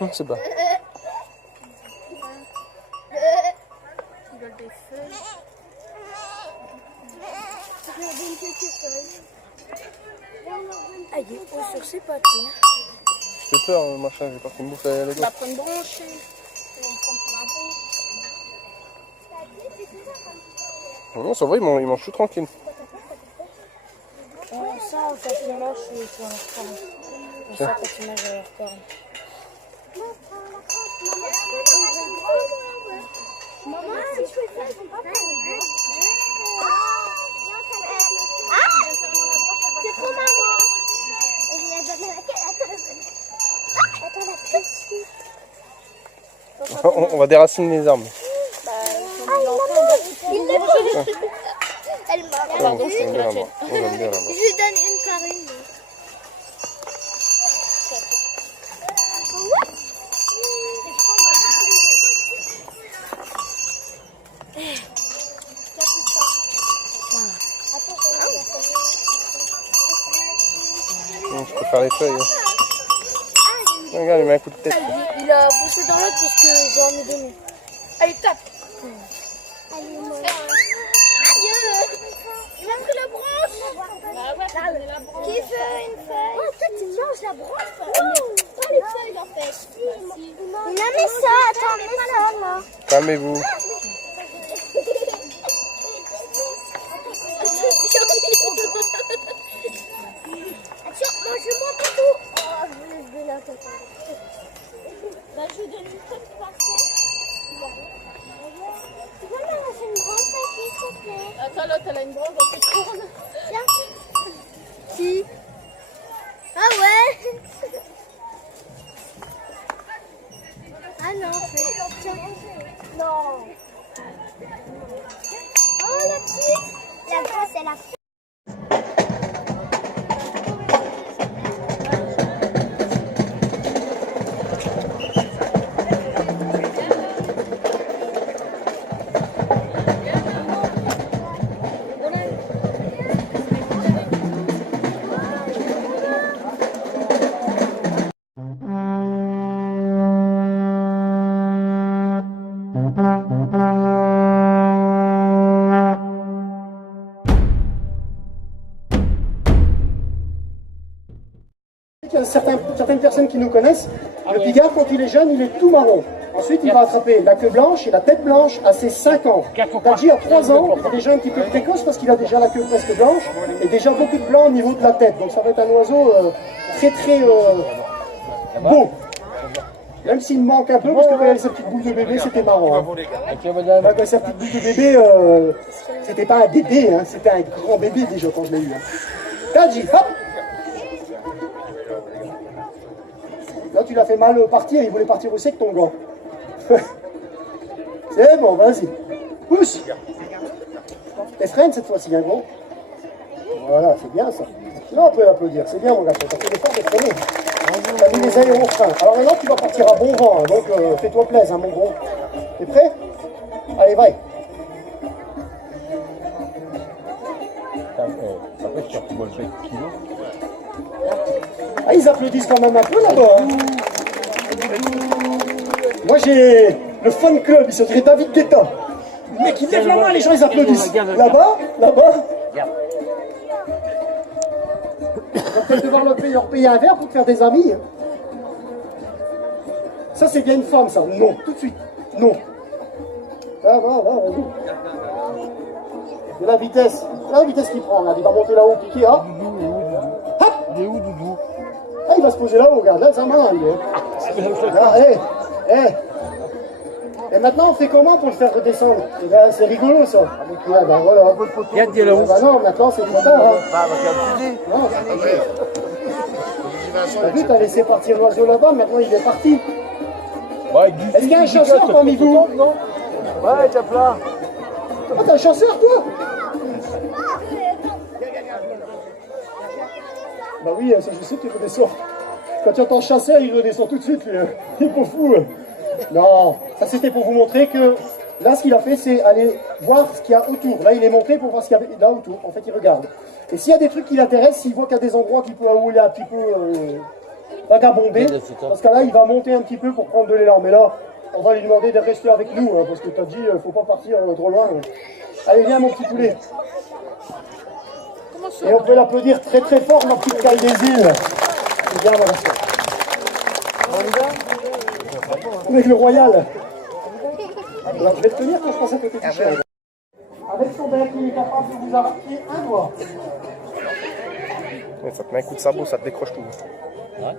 On se bat. Il a des feuilles. Ah, il est haut sur ses pattes. J'ai peur, machin, j'ai peur qu'il me bouffe la Il gueule. va prendre branche. Non, ça va, il mange tout tranquille. Ça, quand il marche, il faut en reprendre. Ça, quand il mange, il va reprendre. Maman, si je fais ça, ils vont pas prendre. C'est trop marrant. Je vais la donner à laquelle? Attends, la petite. On va déraciner les arbres. Il l'a mangé. Elle m'a On aime bien la main. On aime bien la main. Je lui donne une par une. Je peux faire les feuilles. Regarde, il met un coup de tête. Il a poussé dans l'autre parce que j'en ai donné. Allez, tape. Allez, moi. Il a pris la branche. Qui veut une feuille? Oh, toi, tu manges la branche. Pas les feuilles, en fait. Non, mais ça, attends, mais ça, là. Calmez-vous. Mange-moi partout. Oh, je vais donner un peu. Bah, je vais donner une feuille parfaite. Tu peux me lâcher une branche ici, s'il te plaît? Attends, l'autre, elle a une branche dans ses cornes. Tiens. Si. Ah ouais. Ah non, tiens. Non. Oh, la petite. La grosse, elle a fait. Il y a certaines personnes qui nous connaissent, le pigard quand il est jeune, il est tout marron. Ensuite, il va attraper la queue blanche et la tête blanche à ses 5 ans. Tadji, à 3 ans, il est déjà un petit peu précoce parce qu'il a déjà la queue presque blanche et déjà beaucoup de blanc au niveau de la tête. Donc ça va être un oiseau très beau. Même s'il manque un peu, parce que quand il avait sa petite boule de bébé, c'était marrant. Hein. Quand sa petite boule de bébé, c'était pas un bébé, hein, c'était un grand bébé déjà quand je l'ai eu. Hein. Tadji, hop! Là, tu l'as fait mal partir, il voulait partir aussi avec ton gant. C'est bon, vas-y. Pousse. Et freine cette fois-ci, hein, gros. Voilà, c'est bien ça. Là, on peut applaudir, c'est bien, mon gars. T'as fait l'effort de freiner. T'as mis les aérofreins. Alors maintenant, tu vas partir à bon vent, hein, donc fais-toi plaisir, hein, mon gros. T'es prêt? Allez, va. Ah, ils applaudissent quand même un peu là-bas. Hein. Moi j'ai le fan club, il s'appelle David Guetta. Le mec il lève la main, les gens ils applaudissent. Là-bas, là-bas. On va peut-être devoir leur payer un verre pour te faire des amis. Hein. Ça c'est bien une femme ça. Non, tout de suite. Non. Va, vas-y. De la vitesse. La vitesse qu'il prend, regarde, il va monter là-haut, piquer, hein. Hop. Il est où, Doudou? Ah, il va se poser là-haut, regarde, là, ça m'a lui. Et maintenant, on fait comment pour le faire redescendre? Eh ben, c'est rigolo, ça. Ah, ben voilà. Regarde, il est là-haut. Ben non, maintenant, c'est trop tard, hein. Non, t'as vu, t'as laissé partir l'oiseau là-bas, maintenant, il est parti. Est-ce qu'il y a un chasseur parmi vous? Ouais, t'as plat. Ah, t'es un chasseur, toi? Bah oui, ça je sais qu'il redescend. Quand tu entends chasseur, il redescend tout de suite, lui. Il est pas fou. Non, ça c'était pour vous montrer que là, ce qu'il a fait, c'est aller voir ce qu'il y a autour. Là, il est monté pour voir ce qu'il y a là autour. En fait, il regarde. Et s'il y a des trucs qui l'intéressent, s'il voit qu'il y a des endroits où il est un petit peu vagabonder, parce que là, il va monter un petit peu pour prendre de l'élan. Mais là, on va lui demander de rester avec nous, hein, parce que t'as dit, faut pas partir trop loin. Allez, viens, mon petit poulet. Et on peut l'applaudir très très fort, ma petite caille des îles. Viens, voilà. Avec le royal. Alors, je vais te tenir quand je passe à côté du chien. Avec son bec, il est capable de vous arracher un doigt. Ouais, ça te met un coup de sabot, ça te décroche tout. Ouais.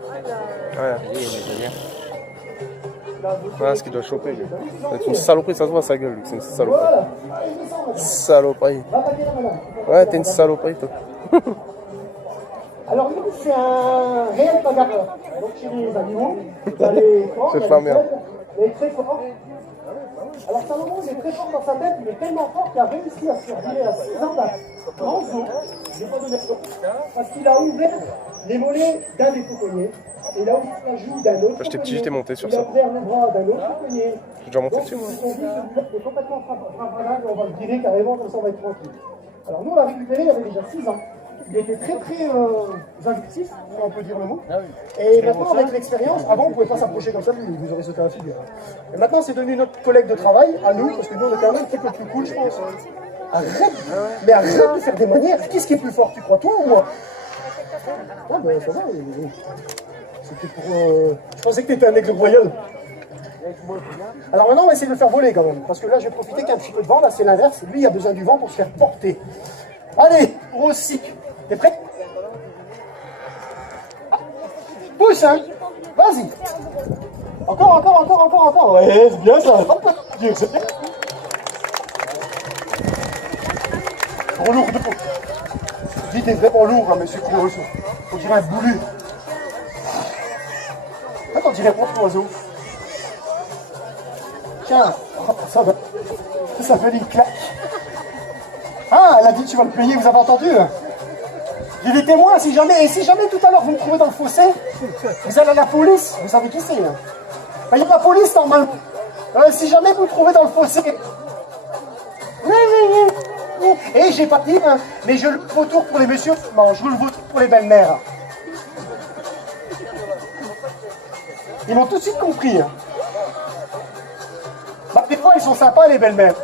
Voilà ce qu'il doit choper. C'est une saloperie, ça se voit sa gueule, Luc. C'est une saloperie. Saloperie. Ouais, t'es une saloperie, toi. Alors, nous, c'est un réel bagarreur. Donc, chez les animaux, vous allez fort, il est très fort. Alors, Salomon, il est très fort dans sa tête, il est tellement fort qu'il a réussi à survivre à 6 ans d'un grand zoo. Je vais pas donner le nom. Parce qu'il a ouvert les mollets d'un des fauconniers. Et là où il la joue d'un autre. Quand j'étais petit, j'étais monté sur il a ça. ouvert le bras d'un autre fauconnier. J'ai déjà monté dessus, moi. Ils ont dit celui-là est complètement frappable, on va le tirer carrément, comme ça on va être tranquille. Alors, nous, on l'a récupéré, il avait déjà 6 ans. Il était très agressif, si on peut dire le mot. Et maintenant, avec l'expérience, avant on ne pouvait pas s'approcher comme ça, vous aurez sauté à la figure. Et maintenant, c'est devenu notre collègue de travail, à nous, parce que nous, on est quand même un petit peu plus cool, je pense. Arrête, mais arrête de faire des manières. Qui est-ce qui est plus fort, tu crois, toi ou moi? Ah ben, ça va, c'était pour... Je pensais que tu étais un aigle royal. Alors maintenant, on va essayer de le faire voler quand même, parce que là, je vais profiter qu'il y a un petit peu de vent, là, c'est l'inverse. Lui, il a besoin du vent pour se faire porter. Allez, aussi. T'es prêt? Pousse, hein. Vas-y. Encore. Ouais, c'est bien ça. C'est bien. Trop lourd de peau. Dis, t'es vraiment lourd, hein, mais c'est gros, ça. On dirait un boulu. Attends, on dirait pas un oiseau. Tiens, ça fait une claque. Ah, elle a dit tu vas le payer, vous avez entendu? J'ai des témoins, si jamais tout à l'heure vous me trouvez dans le fossé, vous allez à la police, vous savez qui c'est. Il y a la police normalement. Si jamais vous me trouvez dans le fossé. Et j'ai pas dit, hein, mais je le vautour pour les messieurs, non, je le vautour pour les belles-mères. Ils m'ont tout de suite compris. Hein. Bah, des fois ils sont sympas les belles-mères.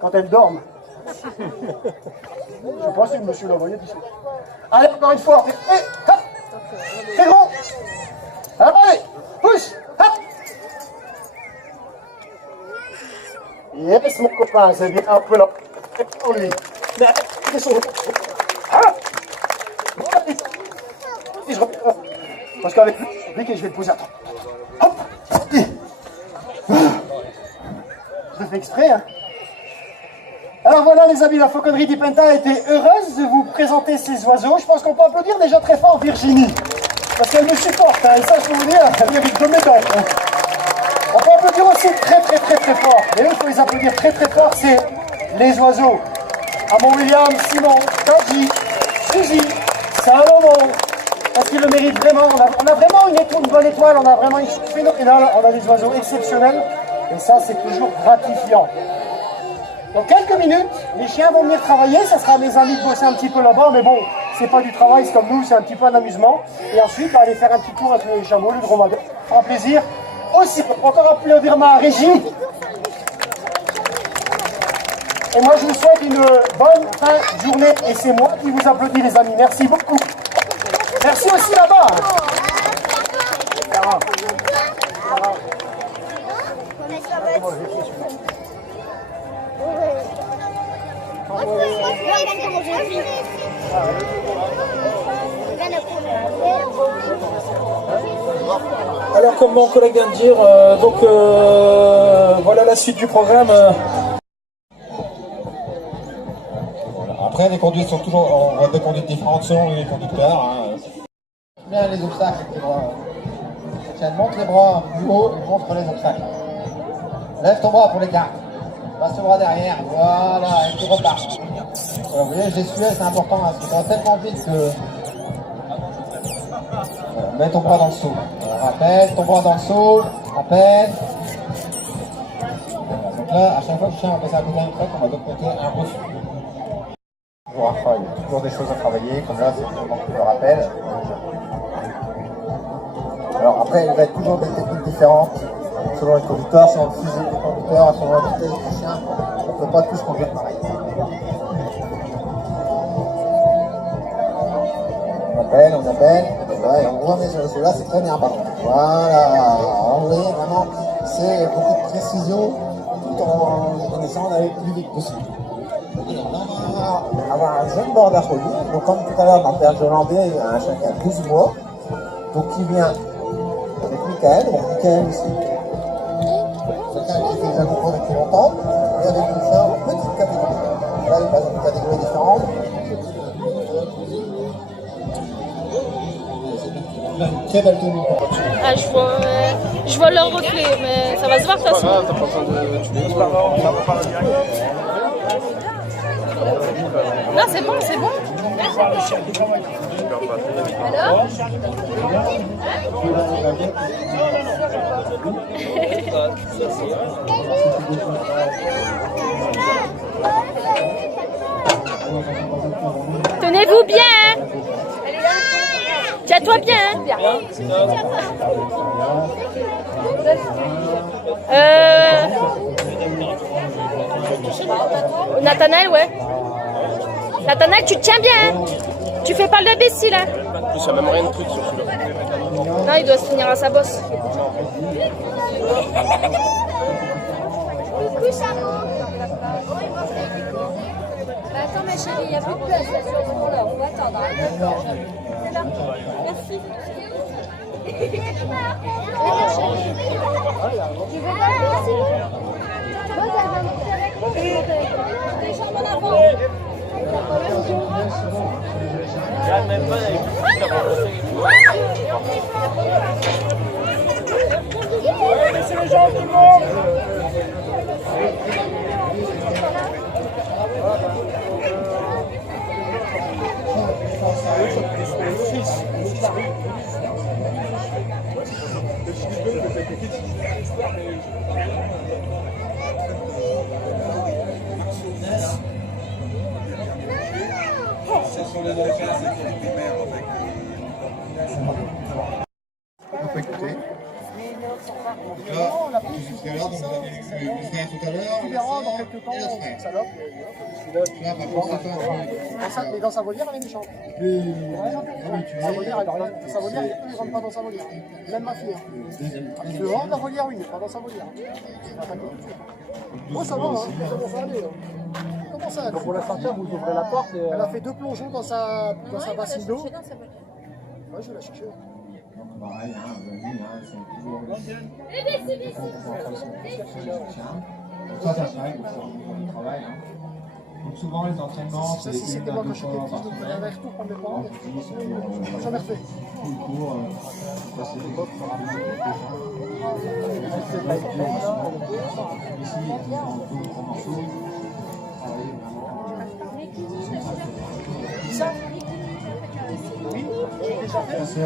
Quand elles dorment. Je pense que le monsieur l'a envoyé d'ici. Allez, encore une fois. Hop. C'est gros. Allez, pousse. Hop. Yes, mon copain, c'est bien un peu là. Pour lui. Parce qu'avec lui, je vais le poser à toi. Hop. Je le fais exprès, hein. Alors voilà les amis, la Fauconnerie d'Ipenta était heureuse de vous présenter ces oiseaux. Je pense qu'on peut applaudir déjà très fort Virginie. Parce qu'elle me supporte, hein, et ça je peux vous dire, elle mérite 2 médailles. Hein. On peut applaudir aussi très fort. Et eux, il faut les applaudir très fort, c'est les oiseaux. Amon William, Simon, Tadji, Suzy, Salomon. Parce qu'ils le méritent vraiment. On a vraiment une bonne étoile, on a vraiment une phénoménale, on a des oiseaux exceptionnels. Et ça, c'est toujours gratifiant. Dans quelques minutes, les chiens vont venir travailler, ça sera à mes amis de bosser un petit peu là-bas, mais bon, c'est pas du travail, c'est comme nous, c'est un petit peu un amusement. Et ensuite, on va aller faire un petit tour avec les chameaux, les dromadaires. Ça fera plaisir. Aussi, encore applaudir ma régie. Et moi, je vous souhaite une bonne fin de journée. Et c'est moi qui vous applaudis, les amis. Merci beaucoup. Merci aussi là-bas. Alors comme mon collègue vient de dire, voilà la suite du programme. Après les conduites sont toujours, on voit des conduites différentes selon les conducteurs. Hein. Bien les obstacles, les bras. Tiens, monte les bras du haut et montre les obstacles. Lève ton bras pour les cartes. Passe le bras derrière, voilà, et tu repars. Alors, vous voyez, gestuel, c'est important, hein, parce que ça va tellement vite que... Voilà, mets ton bras dans le seau. Rappelle, ton bras dans le seau, rappelle. Voilà, donc là, à chaque fois que le chien va passer à côté d'un truc, on va donc compter un refus. toujours un travail, il y a toujours des choses à travailler, comme là, c'est vraiment le rappel. Alors après, il va y avoir toujours des techniques différentes selon les conducteurs, selon le physique des conducteurs, selon la vitesse du chien. On ne peut pas tous conduire pareil. On appelle, et on remet sur le sol là, c'est très bien par contre. Voilà, en vrai, vraiment, c'est beaucoup de précision tout en essayant d'aller le plus vite possible. On va avoir un jeune border collie, donc comme tout à l'heure dans le berger hollandais, il y a un chien qui a 12 mois, donc il vient avec Michael, donc Michael aussi. Quelqu'un qui fait déjà beaucoup depuis longtemps, et avec une chien en petite catégorie. Là, il passe dans une catégorie différente. Très belle tenue. Ah, je vois leur reflet, mais ça va se voir de toute façon. T'as pas besoin de tuer. Non, c'est bon, c'est bon. Alors tenez-vous bien. Tiens-toi bien. Nathanaël, ouais. Nathanaël, tu te tiens bien. Tu fais pas l'imbécile, là. En plus, il n'y a même rien de truc sur celui-là. Non, il doit se finir à sa bosse. Attends ma chérie, il n'y a plus de place là sur ce moment-là, on va attendre. C'est là. Merci. Tu veux pas le faire sinon? Moi, ça va monter avec moi. Des jambes en avant. Laissez les jambes tout le monde. On peut écouter. Donc là, jusqu'à l'heure, donc vous avez le frère tout à l'heure, Tu verras dans quelques temps, frère. salope. Là, par contre, c'est toi. Mais dans sa volière, elle est méchante. Sa volière, il ne rentre pas dans sa volière. Même ma fille. Dehors de la volière, oui, mais pas dans sa volière. Oh, ça va, hein. Ça commence à aller. Comment ça? Donc pour la sortir, vous ouvrez la porte et... Elle a fait 2 plongeons dans sa bassine d'eau. Ouais, je vais la chercher. Donc pareil, hein, venus, hein, ils sont toujours... Ça se règle au fur et à mesure du travail. Hein. Donc souvent les entraînements, c'est Si c'était moi quand j'étais petit, je me prenais un retour prendre mes parents. Je n'ai jamais refait. tout le cours, passer des cours, ici, ils ont deux gros morceaux. Travailler vraiment. Ça? Oui, j'ai déjà fait. Ça,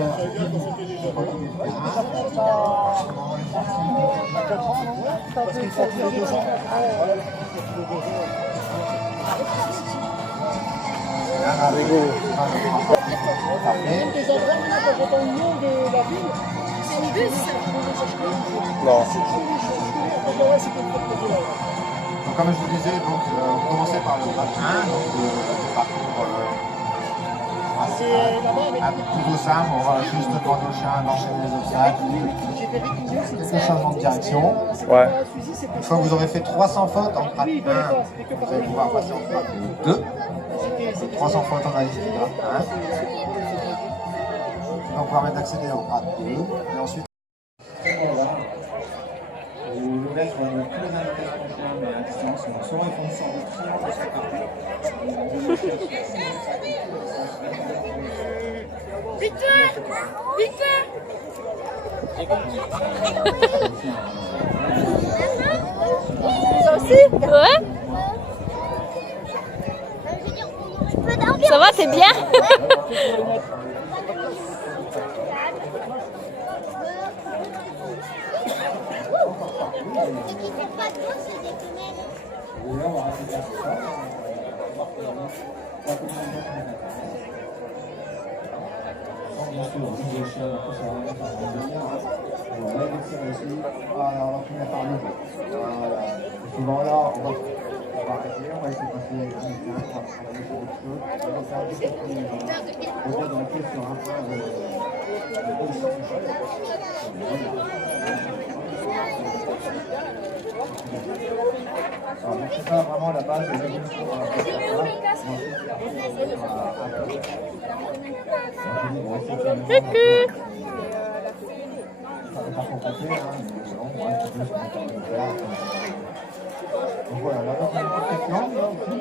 À 4 ans, non? Parce qu'il faut qu'il ait 2 ans. Des entraînements, quand j'entends le nom de la ville, c'est une bus. Non. donc comme je vous disais, donc, vous commencez par le grade 1, donc le parcours plutôt simple, on va juste demander au chien d'enchaîner les obstacles, quelques changements de direction. Ouais. Une fois que vous aurez fait 300 fautes en grade 1, vous allez pouvoir passer en grade 2. 300 fautes en analyse du grade 1. Donc on va permettre d'accéder au grade 2. Et ensuite, vous mettre tous les indications de chien, mais à distance, on saura ils font une sorte de triangle de chaque côté. Victoire! Victoire! Ça aussi? Ouais. Ça va, t'es bien? Bien sûr, les chiens, tout ça, voilà, aussi. Alors, on finit par le jeu. Voilà. Souvent là, on va arrêter, on va essayer de passer les gens, on va travailler sur autre chose. On va faire un petit peu plus de recul sur un point de position du chat. Alors, c'est ça vraiment la base de l'évolution. Voilà, là, on a une petite question, là aussi.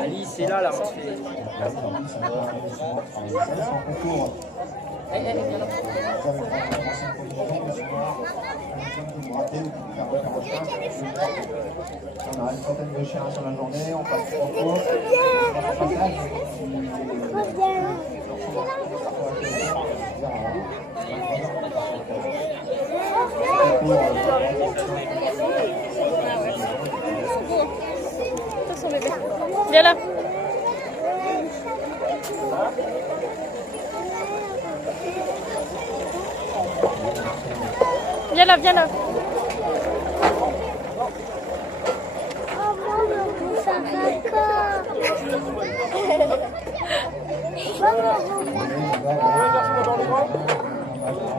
Alice, c'est là, là. On a une centaine de chiens sur la journée, on passe trop court. Viens là. Viens là, viens là.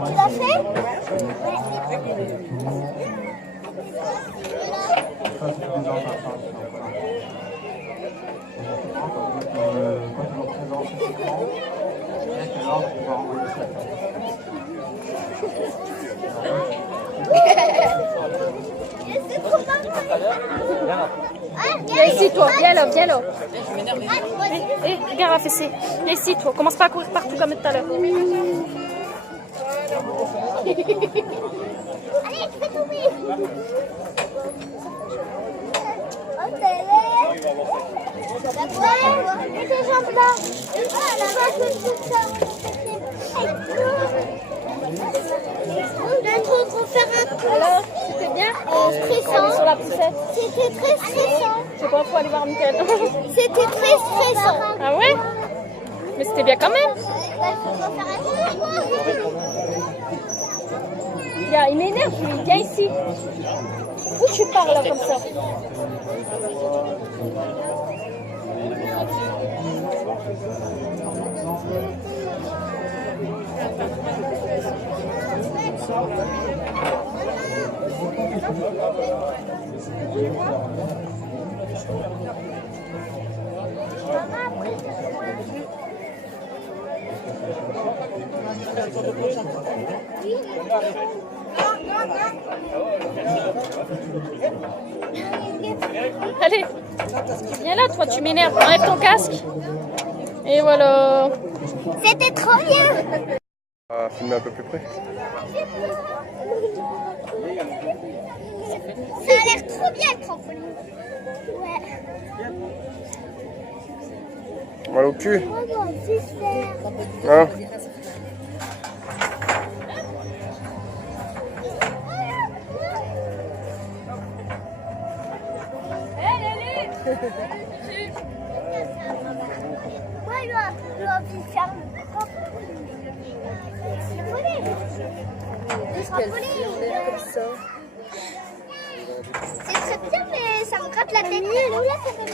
Tu l'as fait? C'est trop marrant. Viens ici, toi. Viens là, viens là. Et regarde la fessée. Viens ici, toi. Commence pas à courir partout comme tout à l'heure. Allez, tu fais tomber. Mets tes jambes là. D'un truc, on faire un coup. Alors, c'était bien? Stressant. Sur la poussette. C'était très stressant. Je sais pas, faut aller voir Mickaël. C'était très stressant. Ah ouais? Mais c'était bien quand même. Regarde, il m'énerve, lui. Viens ici. Où tu parles là comme ça? Allez, viens là, toi, tu m'énerves. Enlève ton casque. Et voilà. C'était trop bien. On va filmer un peu plus près. Ça a l'air trop bien le trampoline. Ouais. Mal au cul. Oh, super. Hein? Moi, je dois faire le trampoline. C'est très bien, mais ça me gratte la tête. Où là, ça fait